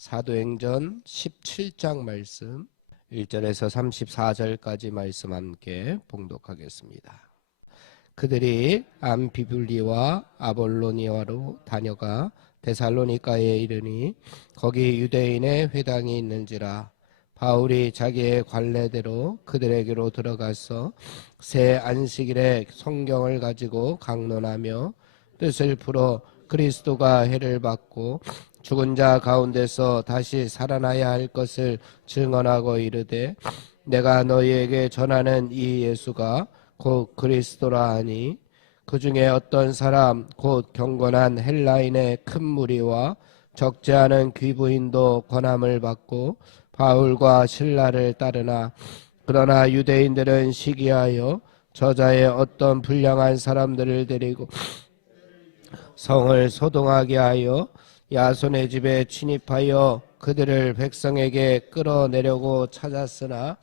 사도행전 17장 말씀 1절에서 34절까지 말씀 함께 봉독하겠습니다. 그들이 암피불리와 아볼로니아로 다녀가 데살로니가에 이르니 거기 유대인의 회당이 있는지라. 바울이 자기의 관례대로 그들에게로 들어가서 새 안식일에 성경을 가지고 강론하며 뜻을 풀어 그리스도가 해를 받고 죽은 자 가운데서 다시 살아나야 할 것을 증언하고 이르되, 내가 너희에게 전하는 이 예수가 곧 그리스도라 하니, 그 중에 어떤 사람 곧 경건한 헬라인의 큰 무리와 적지 않은 귀부인도 권함을 받고 바울과 실라를 따르나, 그러나 유대인들은 시기하여 저자의 어떤 불량한 사람들을 데리고 성을 소동하게 하여 야손의 집에 침입하여 그들을 백성에게 끌어내려고 찾았으나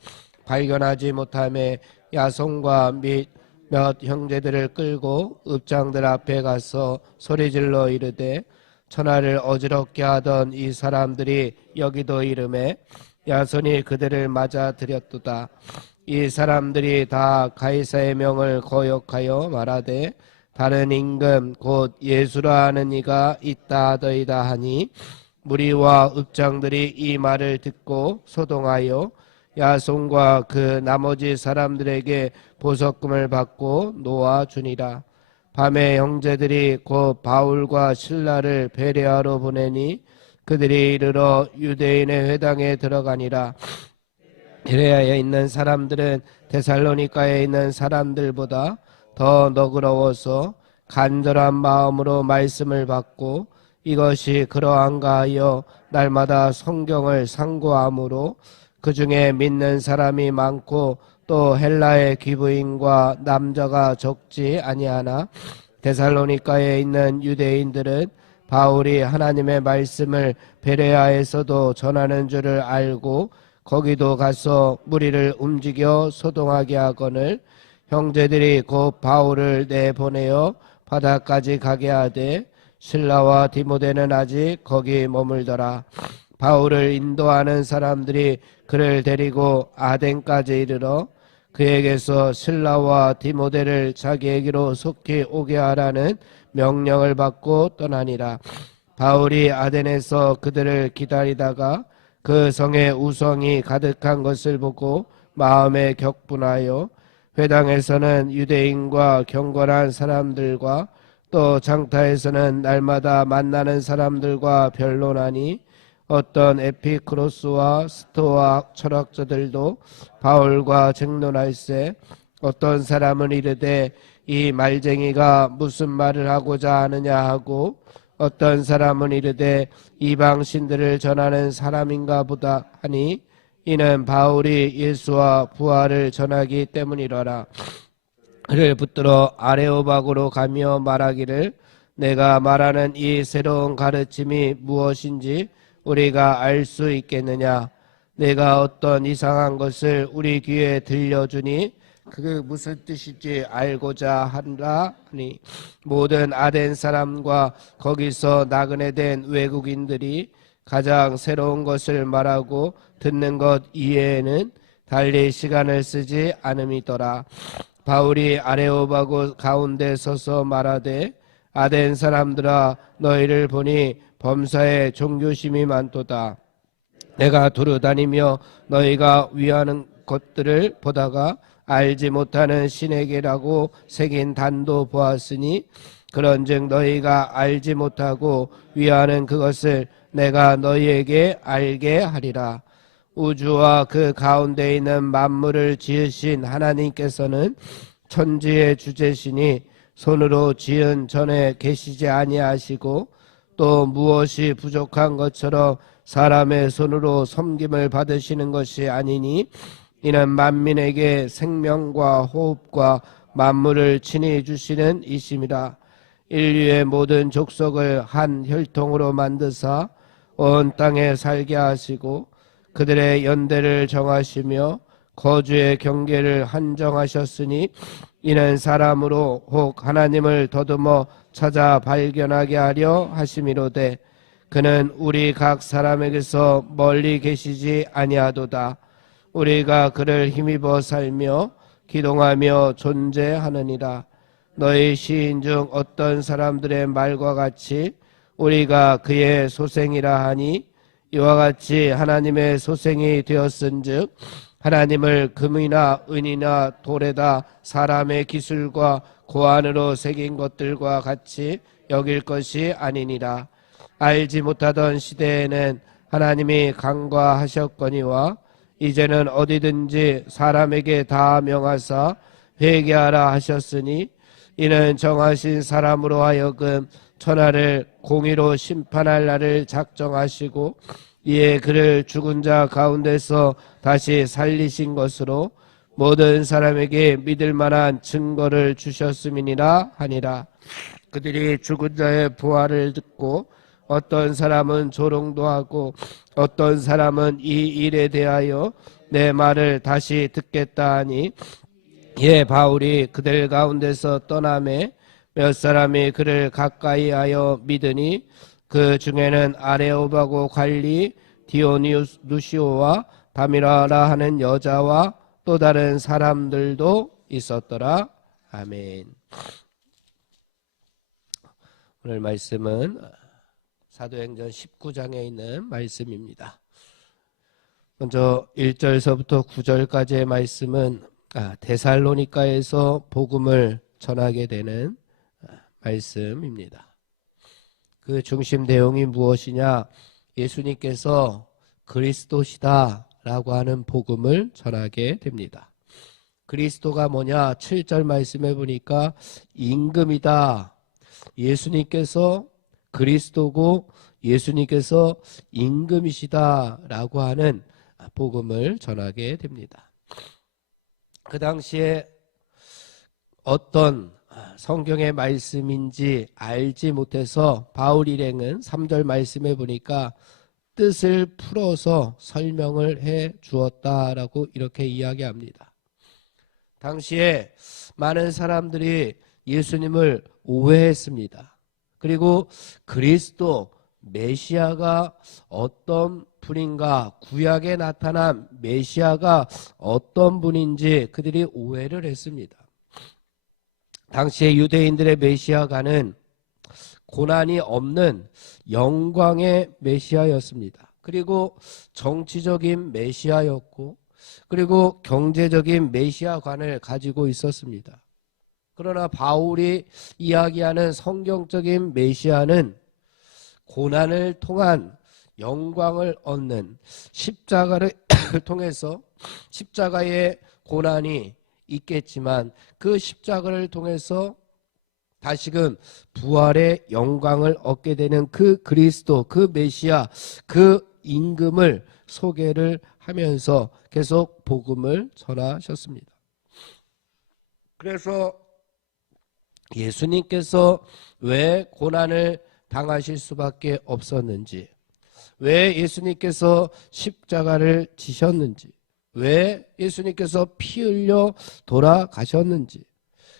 발견하지 못하며 야손과 및 몇 형제들을 끌고 읍장들 앞에 가서 소리질러 이르되, 천하를 어지럽게 하던 이 사람들이 여기도 이르매 야손이 그들을 맞아 들였도다. 이 사람들이 다 가이사의 명을 거역하여 말하되, 다른 임금 곧 예수라 하는 이가 있다 하더이다 하니, 무리와 읍장들이 이 말을 듣고 소동하여 야손과 그 나머지 사람들에게 보석금을 받고 놓아주니라. 밤에 형제들이 곧 바울과 실라를 베레아로 보내니 그들이 이르러 유대인의 회당에 들어가니라. 베레아에 있는 사람들은 데살로니가에 있는 사람들보다 더 너그러워서 간절한 마음으로 말씀을 받고 이것이 그러한가 하여 날마다 성경을 상고하므로 그 중에 믿는 사람이 많고 또 헬라의 귀부인과 남자가 적지 아니하나, 데살로니가에 있는 유대인들은 바울이 하나님의 말씀을 베레아에서도 전하는 줄을 알고 거기도 가서 무리를 움직여 소동하게 하거늘 형제들이 곧 바울을 내보내어 바다까지 가게 하되 실라와 디모데는 아직 거기 머물더라. 바울을 인도하는 사람들이 그를 데리고 아덴까지 이르러 그에게서 실라와 디모데를 자기에게로 속히 오게 하라는 명령을 받고 떠나니라. 바울이 아덴에서 그들을 기다리다가 그 성에 우성이 가득한 것을 보고 마음에 격분하여 회당에서는 유대인과 경건한 사람들과 또 장타에서는 날마다 만나는 사람들과 변론하니, 어떤 에피크로스와 스토아 철학자들도 바울과争논할세, 어떤 사람은 이르되 이 말쟁이가 무슨 말을 하고자 하느냐 하고, 어떤 사람은 이르되 이방 신들을 전하는 사람인가 보다 하니, 이는 바울이 예수와 부활을 전하기 때문이로라. 그를 붙들어 아레오박으로 가며 말하기를, 내가 말하는 이 새로운 가르침이 무엇인지 우리가 알 수 있겠느냐? 내가 어떤 이상한 것을 우리 귀에 들려주니 그게 무슨 뜻인지 알고자 한다 하니, 모든 아덴 사람과 거기서 나그네 된 외국인들이 가장 새로운 것을 말하고 듣는 것 이외에는 달리 시간을 쓰지 않음이더라. 바울이 아레오바고 가운데 서서 말하되, 아덴 사람들아, 너희를 보니 범사에 종교심이 많도다. 내가 두루 다니며 너희가 위하는 것들을 보다가 알지 못하는 신에게라고 새긴 단도 보았으니, 그런즉 너희가 알지 못하고 위하는 그것을 내가 너희에게 알게 하리라. 우주와 그 가운데 있는 만물을 지으신 하나님께서는 천지의 주제시니 손으로 지은 전에 계시지 아니하시고, 또 무엇이 부족한 것처럼 사람의 손으로 섬김을 받으시는 것이 아니니, 이는 만민에게 생명과 호흡과 만물을 친히 주시는 이심이라. 인류의 모든 족속을 한 혈통으로 만드사 온 땅에 살게 하시고 그들의 연대를 정하시며 거주의 경계를 한정하셨으니, 이는 사람으로 혹 하나님을 더듬어 찾아 발견하게 하려 하심이로되, 그는 우리 각 사람에게서 멀리 계시지 아니하도다. 우리가 그를 힘입어 살며 기동하며 존재하느니라. 너희 시인 중 어떤 사람들의 말과 같이 우리가 그의 소생이라 하니 이와 같이 하나님의 소생이 되었은즉 하나님을 금이나 은이나 돌에다 사람의 기술과 고안으로 새긴 것들과 같이 여길 것이 아니니라. 알지 못하던 시대에는 하나님이 간과하셨거니와 이제는 어디든지 사람에게 다 명하사 회개하라 하셨으니 이는 정하신 사람으로 하여금 천하를 공의로 심판할 날을 작정하시고 이에 그를 죽은 자 가운데서 다시 살리신 것으로 모든 사람에게 믿을 만한 증거를 주셨음이니라 하니라. 그들이 죽은 자의 부활을 듣고 어떤 사람은 조롱도 하고 어떤 사람은 이 일에 대하여 내 말을 다시 듣겠다 하니 이에 바울이 그들 가운데서 떠나매 몇 사람이 그를 가까이하여 믿으니 그 중에는 아레오바고 관리 디오누시오와 다미라라 하는 여자와 또 다른 사람들도 있었더라. 아멘. 오늘 말씀은 사도행전 19장에 있는 말씀입니다. 먼저 1절서부터 9절까지의 말씀은 데살로니가에서 복음을 전하게 되는 말씀입니다. 그 중심 내용이 무엇이냐? 예수님께서 그리스도시다 라고 하는 복음을 전하게 됩니다. 그리스도가 뭐냐? 7절 말씀해 보니까 임금이다. 예수님께서 그리스도고 예수님께서 임금이시다 라고 하는 복음을 전하게 됩니다. 그 당시에 어떤 성경의 말씀인지 알지 못해서 바울 일행은 3절 말씀해 보니까 뜻을 풀어서 설명을 해 주었다라고 이렇게 이야기합니다. 당시에 많은 사람들이 예수님을 오해했습니다. 그리고 그리스도 메시아가 어떤 분인가, 구약에 나타난 메시아가 어떤 분인지 그들이 오해를 했습니다. 당시에 유대인들의 메시아가는 고난이 없는 영광의 메시아였습니다. 그리고 정치적인 메시아였고 그리고 경제적인 메시아관을 가지고 있었습니다. 그러나 바울이 이야기하는 성경적인 메시아는 고난을 통한 영광을 얻는 십자가를 통해서 십자가의 고난이 있겠지만 그 십자가를 통해서 다시금 부활의 영광을 얻게 되는 그 그리스도, 그 메시아, 그 임금을 소개를 하면서 계속 복음을 전하셨습니다. 그래서 예수님께서 왜 고난을 당하실 수밖에 없었는지, 왜 예수님께서 십자가를 지셨는지, 왜 예수님께서 피 흘려 돌아가셨는지,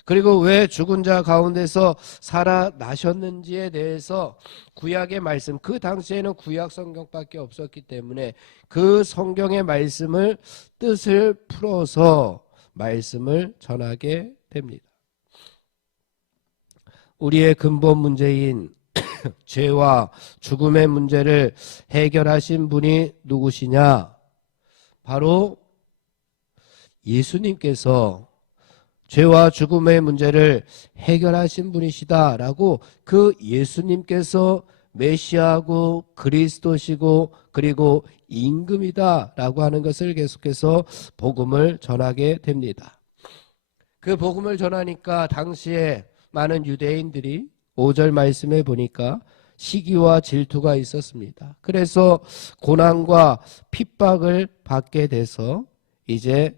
그리고 왜 죽은 자 가운데서 살아나셨는지에 대해서 구약의 말씀, 그 당시에는 구약 성경밖에 없었기 때문에 그 성경의 말씀을 뜻을 풀어서 말씀을 전하게 됩니다. 우리의 근본 문제인 죄와 죽음의 문제를 해결하신 분이 누구시냐? 바로 예수님께서 죄와 죽음의 문제를 해결하신 분이시다라고 그 예수님께서 메시아고 그리스도시고 그리고 임금이다라고 하는 것을 계속해서 복음을 전하게 됩니다. 그 복음을 전하니까 당시에 많은 유대인들이 5절 말씀에 보니까 시기와 질투가 있었습니다. 그래서 고난과 핍박을 받게 돼서 이제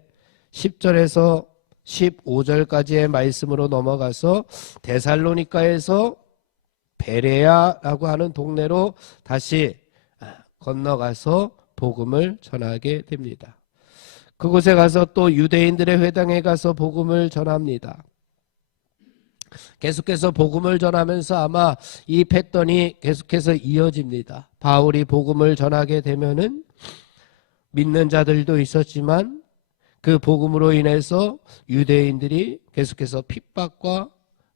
10절에서 15절까지의 말씀으로 넘어가서 데살로니가에서 베레아라고 하는 동네로 다시 건너가서 복음을 전하게 됩니다. 그곳에 가서 또 유대인들의 회당에 가서 복음을 전합니다. 계속해서 복음을 전하면서 아마 이 패턴이 계속해서 이어집니다. 바울이 복음을 전하게 되면은 믿는 자들도 있었지만 그 복음으로 인해서 유대인들이 계속해서 핍박과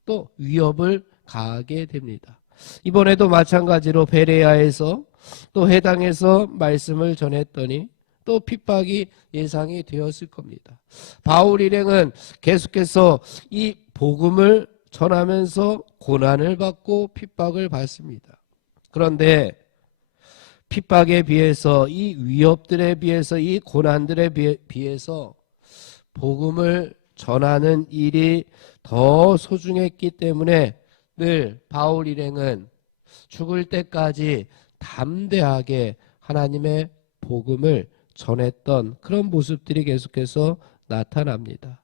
또 위협을 가하게 됩니다. 이번에도 마찬가지로 베레아에서 또 해당해서 말씀을 전했더니 또 핍박이 예상이 되었을 겁니다. 바울 일행은 계속해서 이 복음을 전하면서 고난을 받고 핍박을 받습니다. 그런데 핍박에 비해서 이 위협들에 비해서 이 고난들에 비해서 복음을 전하는 일이 더 소중했기 때문에 늘 바울 일행은 죽을 때까지 담대하게 하나님의 복음을 전했던 그런 모습들이 계속해서 나타납니다.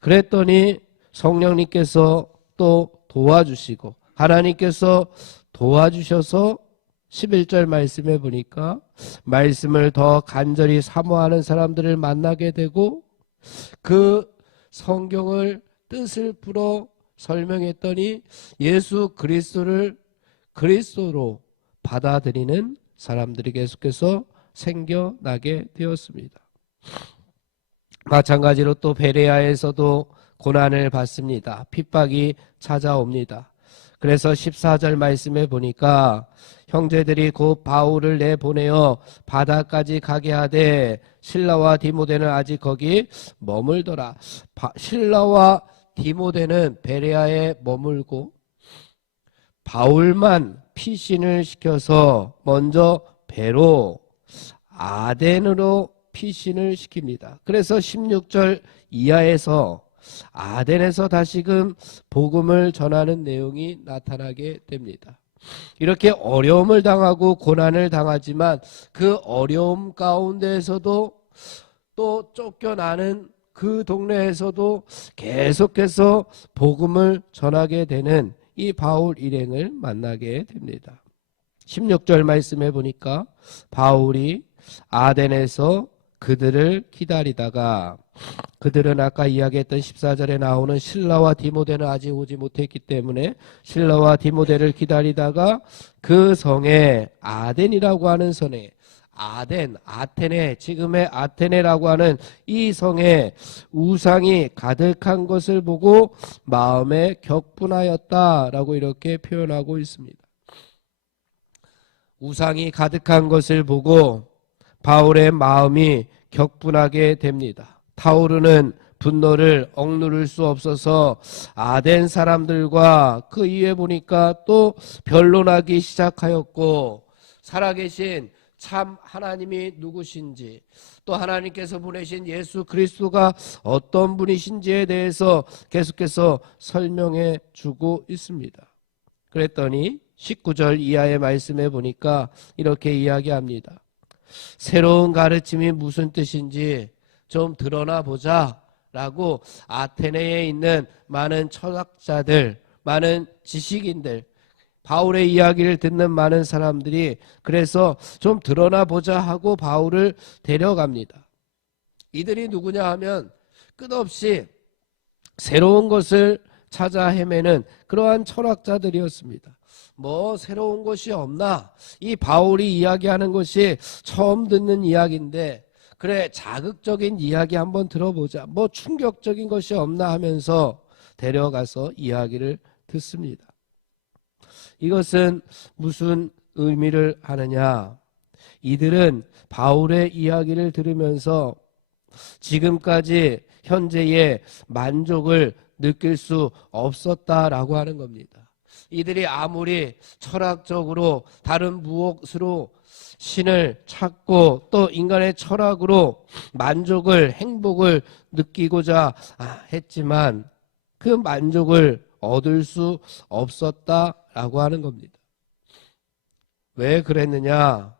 그랬더니 성령님께서 또 도와주시고 하나님께서 도와주셔서 11절 말씀에 보니까 말씀을 더 간절히 사모하는 사람들을 만나게 되고 그 성경을 뜻을 풀어 설명했더니 예수 그리스도를 그리스도로 받아들이는 사람들이 계속해서 생겨나게 되었습니다. 마찬가지로 또 베레아에서도 고난을 받습니다. 핍박이 찾아옵니다. 그래서 14절 말씀에 보니까 형제들이 곧 바울을 내보내어 바다까지 가게 하되 실라와 디모데는 아직 거기 머물더라. 실라와 디모데는 베레아에 머물고 바울만 피신을 시켜서 먼저 배로 아덴으로 피신을 시킵니다. 그래서 16절 이하에서 아덴에서 다시금 복음을 전하는 내용이 나타나게 됩니다. 이렇게 어려움을 당하고 고난을 당하지만 그 어려움 가운데에서도 또 쫓겨나는 그 동네에서도 계속해서 복음을 전하게 되는 이 바울 일행을 만나게 됩니다. 16절 말씀해 보니까 바울이 아덴에서 그들을 기다리다가 그들은 아까 이야기했던 14절에 나오는 실라와 디모데는 아직 오지 못했기 때문에 실라와 디모데를 기다리다가 그 성에 아덴이라고 하는 성에 아덴, 아테네, 지금의 아테네라고 하는 이 성에 우상이 가득한 것을 보고 마음에 격분하였다라고 이렇게 표현하고 있습니다. 우상이 가득한 것을 보고 바울의 마음이 격분하게 됩니다. 타오르는 분노를 억누를 수 없어서 아덴 사람들과 그 이후에 보니까 또 변론하기 시작하였고 살아계신 참 하나님이 누구신지 또 하나님께서 보내신 예수 그리스도가 어떤 분이신지에 대해서 계속해서 설명해 주고 있습니다. 그랬더니 19절 이하의 말씀에 보니까 이렇게 이야기합니다. 새로운 가르침이 무슨 뜻인지 좀 드러나 보자 라고 아테네에 있는 많은 철학자들, 많은 지식인들, 바울의 이야기를 듣는 많은 사람들이 그래서 좀 드러나 보자 하고 바울을 데려갑니다. 이들이 누구냐 하면 끝없이 새로운 것을 찾아 헤매는 그러한 철학자들이었습니다. 뭐 새로운 것이 없나? 이 바울이 이야기하는 것이 처음 듣는 이야기인데 그래 자극적인 이야기 한번 들어보자. 뭐 충격적인 것이 없나 하면서 데려가서 이야기를 듣습니다. 이것은 무슨 의미를 하느냐? 이들은 바울의 이야기를 들으면서 지금까지 현재의 만족을 느낄 수 없었다라고 하는 겁니다. 이들이 아무리 철학적으로 다른 무엇으로 신을 찾고 또 인간의 철학으로 만족을 행복을 느끼고자 했지만 그 만족을 얻을 수 없었다라고 하는 겁니다. 왜 그랬느냐?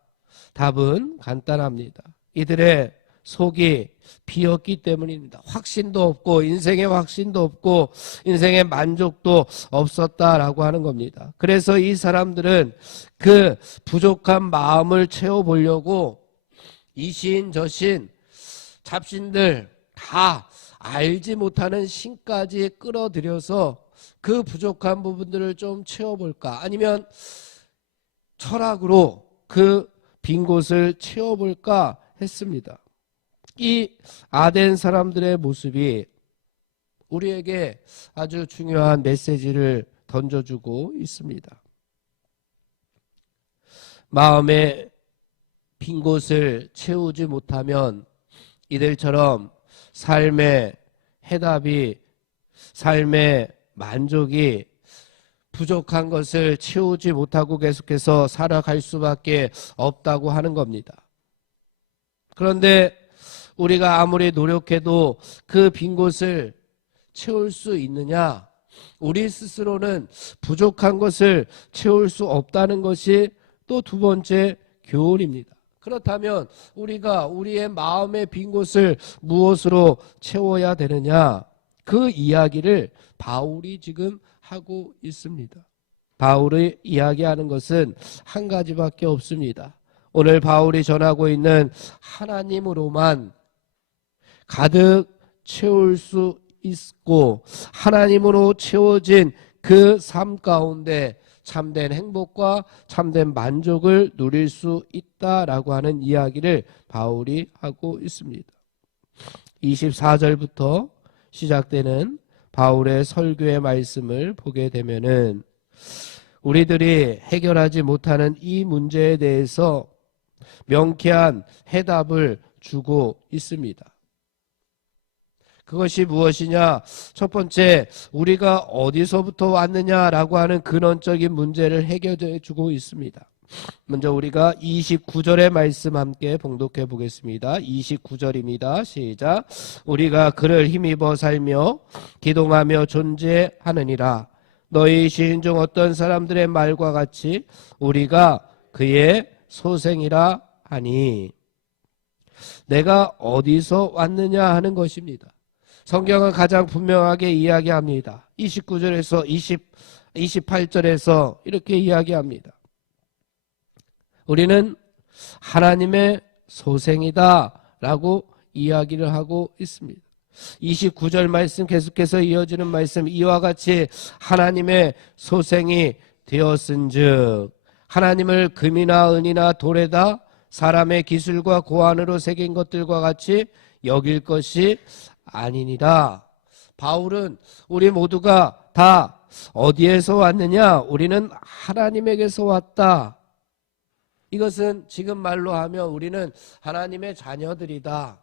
답은 간단합니다. 이들의 속이 비었기 때문입니다. 확신도 없고 인생의 확신도 없고 인생의 만족도 없었다라고 하는 겁니다. 그래서 이 사람들은 그 부족한 마음을 채워보려고 이신 저신 잡신들 다 알지 못하는 신까지 끌어들여서 그 부족한 부분들을 좀 채워볼까? 아니면 철학으로 그 빈 곳을 채워볼까 했습니다. 이 아덴 사람들의 모습이 우리에게 아주 중요한 메시지를 던져주고 있습니다. 마음의 빈 곳을 채우지 못하면 이들처럼 삶의 해답이, 삶의 만족이 부족한 것을 채우지 못하고 계속해서 살아갈 수밖에 없다고 하는 겁니다. 그런데 우리가 아무리 노력해도 그 빈 곳을 채울 수 있느냐? 우리 스스로는 부족한 것을 채울 수 없다는 것이 또 두 번째 교훈입니다. 그렇다면 우리가 우리의 마음의 빈 곳을 무엇으로 채워야 되느냐? 그 이야기를 바울이 지금 하고 있습니다. 바울이 이야기하는 것은 한 가지밖에 없습니다. 오늘 바울이 전하고 있는 하나님으로만 가득 채울 수 있고 하나님으로 채워진 그 삶 가운데 참된 행복과 참된 만족을 누릴 수 있다라고 하는 이야기를 바울이 하고 있습니다. 24절부터 시작되는 바울의 설교의 말씀을 보게 되면은 우리들이 해결하지 못하는 이 문제에 대해서 명쾌한 해답을 주고 있습니다. 그것이 무엇이냐? 첫 번째, 우리가 어디서부터 왔느냐라고 하는 근원적인 문제를 해결해 주고 있습니다. 먼저 우리가 29절의 말씀 함께 봉독해 보겠습니다. 29절입니다. 시작. 우리가 그를 힘입어 살며 기동하며 존재하느니라. 너희 시인 중 어떤 사람들의 말과 같이 우리가 그의 소생이라 하니. 내가 어디서 왔느냐 하는 것입니다. 성경은 가장 분명하게 이야기합니다. 29절에서 28절에서 이렇게 이야기합니다. 우리는 하나님의 소생이다 라고 이야기를 하고 있습니다. 29절 말씀 계속해서 이어지는 말씀, 이와 같이 하나님의 소생이 되었은즉 하나님을 금이나 은이나 돌에다 사람의 기술과 고안으로 새긴 것들과 같이 여길 것이 아니니라. 바울은 우리 모두가 다 어디에서 왔느냐? 우리는 하나님에게서 왔다. 이것은 지금 말로 하면 우리는 하나님의 자녀들이다.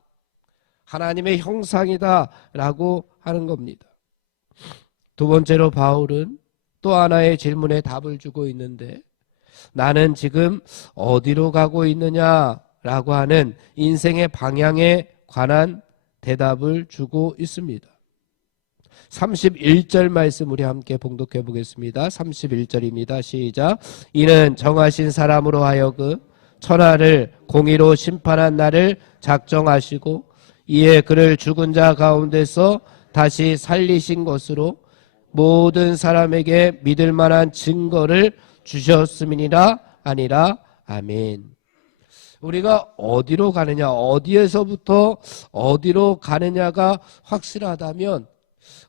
하나님의 형상이다 라고 하는 겁니다. 두 번째로 바울은 또 하나의 질문에 답을 주고 있는데 나는 지금 어디로 가고 있느냐라고 하는 인생의 방향에 관한 대답을 주고 있습니다. 31절 말씀 우리 함께 봉독해 보겠습니다. 31절입니다. 시작. 이는 정하신 사람으로 하여금 천하를 공의로 심판한 날을 작정하시고 이에 그를 죽은 자 가운데서 다시 살리신 것으로 모든 사람에게 믿을 만한 증거를 주셨음이니라 아니라. 아멘. 우리가 어디로 가느냐, 어디에서부터 어디로 가느냐가 확실하다면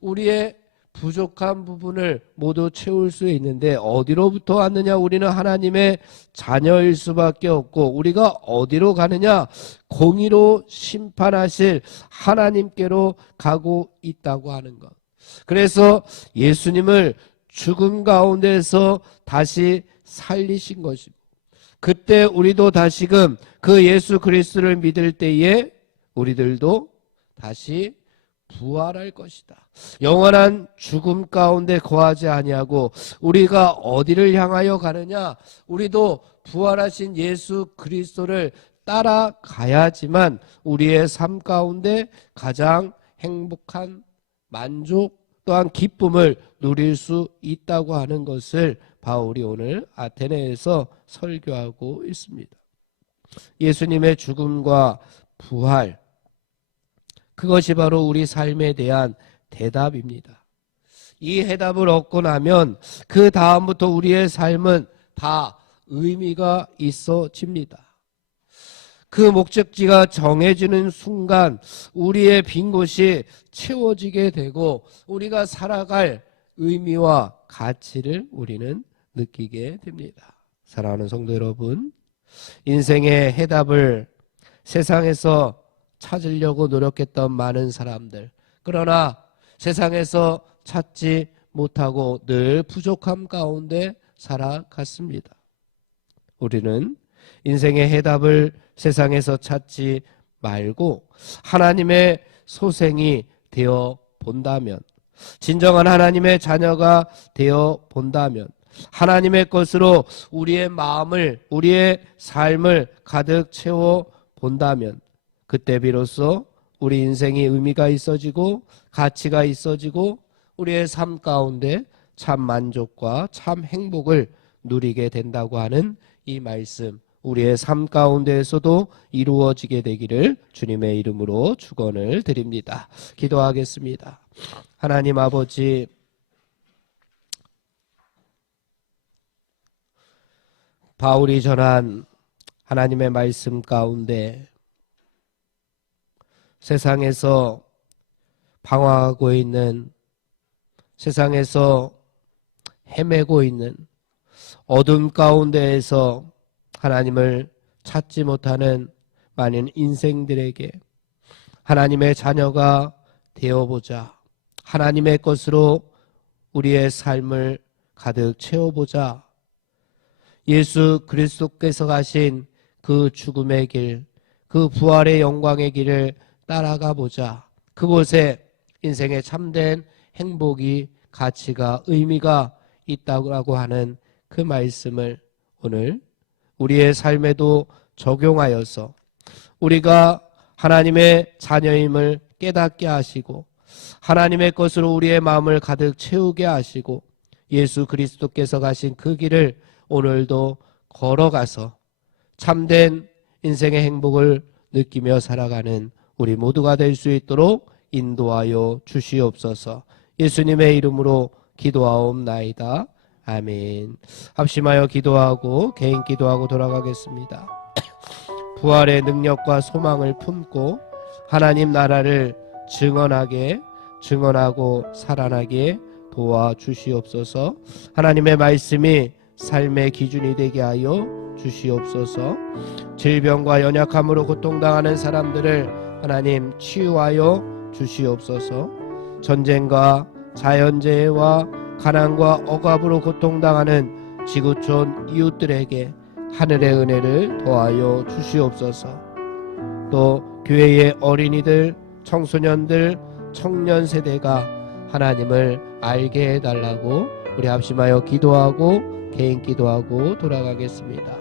우리의 부족한 부분을 모두 채울 수 있는데 어디로부터 왔느냐? 우리는 하나님의 자녀일 수밖에 없고 우리가 어디로 가느냐? 공의로 심판하실 하나님께로 가고 있다고 하는 것. 그래서 예수님을 죽음 가운데서 다시 살리신 것이고 그때 우리도 다시금 그 예수 그리스도를 믿을 때에 우리들도 다시 부활할 것이다. 영원한 죽음 가운데 거하지 아니하고 우리가 어디를 향하여 가느냐? 우리도 부활하신 예수 그리스도를 따라가야지만 우리의 삶 가운데 가장 행복한 만족 또한 기쁨을 누릴 수 있다고 하는 것을 바울이 오늘 아테네에서 설교하고 있습니다. 예수님의 죽음과 부활, 그것이 바로 우리 삶에 대한 대답입니다. 이 해답을 얻고 나면 그 다음부터 우리의 삶은 다 의미가 있어집니다. 그 목적지가 정해지는 순간 우리의 빈 곳이 채워지게 되고 우리가 살아갈 의미와 가치를 우리는 느끼게 됩니다. 사랑하는 성도 여러분, 인생의 해답을 세상에서 찾으려고 노력했던 많은 사람들, 그러나 세상에서 찾지 못하고 늘 부족함 가운데 살아갔습니다. 우리는 인생의 해답을 세상에서 찾지 말고 하나님의 소생이 되어 본다면, 진정한 하나님의 자녀가 되어 본다면, 하나님의 것으로 우리의 마음을, 우리의 삶을 가득 채워 본다면, 그때 비로소 우리 인생이 의미가 있어지고 가치가 있어지고 우리의 삶 가운데 참 만족과 참 행복을 누리게 된다고 하는 이 말씀, 우리의 삶 가운데에서도 이루어지게 되기를 주님의 이름으로 축원을 드립니다. 기도하겠습니다. 하나님 아버지, 바울이 전한 하나님의 말씀 가운데 세상에서 방황하고 있는, 세상에서 헤매고 있는 어둠 가운데에서 하나님을 찾지 못하는 많은 인생들에게 하나님의 자녀가 되어보자, 하나님의 것으로 우리의 삶을 가득 채워보자, 예수 그리스도께서 가신 그 죽음의 길, 그 부활의 영광의 길을 따라가 보자. 그곳에 인생의 참된 행복이, 가치가, 의미가 있다고 하는 그 말씀을 오늘 우리의 삶에도 적용하여서 우리가 하나님의 자녀임을 깨닫게 하시고 하나님의 것으로 우리의 마음을 가득 채우게 하시고 예수 그리스도께서 가신 그 길을 오늘도 걸어가서 참된 인생의 행복을 느끼며 살아가는 우리 모두가 될 수 있도록 인도하여 주시옵소서. 예수님의 이름으로 기도하옵나이다. 아멘. 합심하여 기도하고 개인 기도하고 돌아가겠습니다. 부활의 능력과 소망을 품고 하나님 나라를 증언하고 살아나게 도와주시옵소서. 하나님의 말씀이 삶의 기준이 되게 하여 주시옵소서. 질병과 연약함으로 고통당하는 사람들을 하나님 치유하여 주시옵소서. 전쟁과 자연재해와 가난과 억압으로 고통당하는 지구촌 이웃들에게 하늘의 은혜를 더하여 주시옵소서. 또 교회의 어린이들, 청소년들, 청년 세대가 하나님을 알게 해달라고 우리 합심하여 기도하고 개인 기도하고 돌아가겠습니다.